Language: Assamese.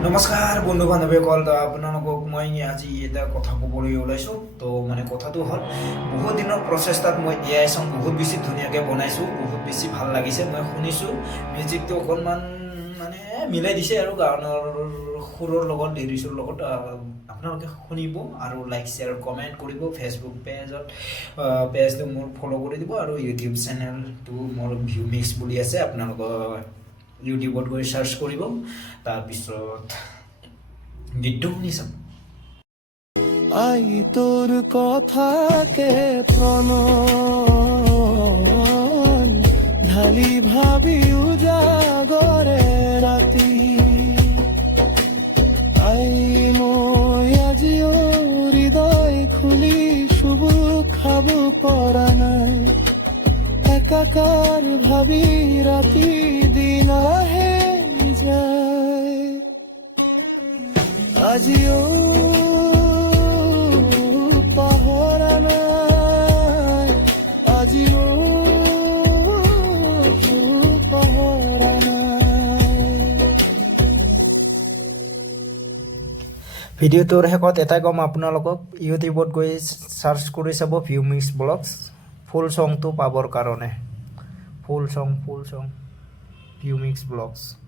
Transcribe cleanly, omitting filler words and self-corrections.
নমস্কাৰ বন্ধু বান্ধৱীসকল আপোনালোকক মই আজি এটা কথা ক'বলৈ ওলাইছোঁ তো মানে কথাটো হ'ল বহুত দিনৰ প্ৰচেষ্টাত মই এআই চং বহুত বেছি ধুনীয়াকৈ বনাইছোঁ বহুত বেছি ভাল লাগিছে মই শুনিছোঁ মিউজিকটো অকণমান মানে মিলাই দিছে আৰু গানৰ সুৰৰ লগত লিৰিক্সৰ লগত আপোনালোকে শুনিব আৰু লাইক শ্বেয়াৰ কমেণ্ট কৰিব ফেচবুক পেজটো মোৰ ফ'ল' কৰি দিব আৰু ইউটিউব চেনেলটো মোৰ ভিউ মিক্স বুলি আছে আপোনালোকৰ ইউটিউবত গৈ সাৰ্চ কৰিব তাৰপিছত গীতটো শুনি চাব আই তোর কথাকে প্রণয়ন ঢালি ভাবি উজাগরে রাতি আই মই আজিও হৃদয় খুলি শুভ খাব পরা নাই একাকার ভাবি রাতি দিন আহে যায় আজিও পাহৰা নাই আজিও পাহৰা নাই ভিডিঅ'টোৰ শেষত এটাই ক'ম আপোনালোকক ইউটিউবত গৈ চাৰ্চ কৰি চাব ভিউ মিক্স ব্লগছ ফুল চংটো পাবৰ কাৰণে ফুল চং ভিউ মিক্স ব্লগছ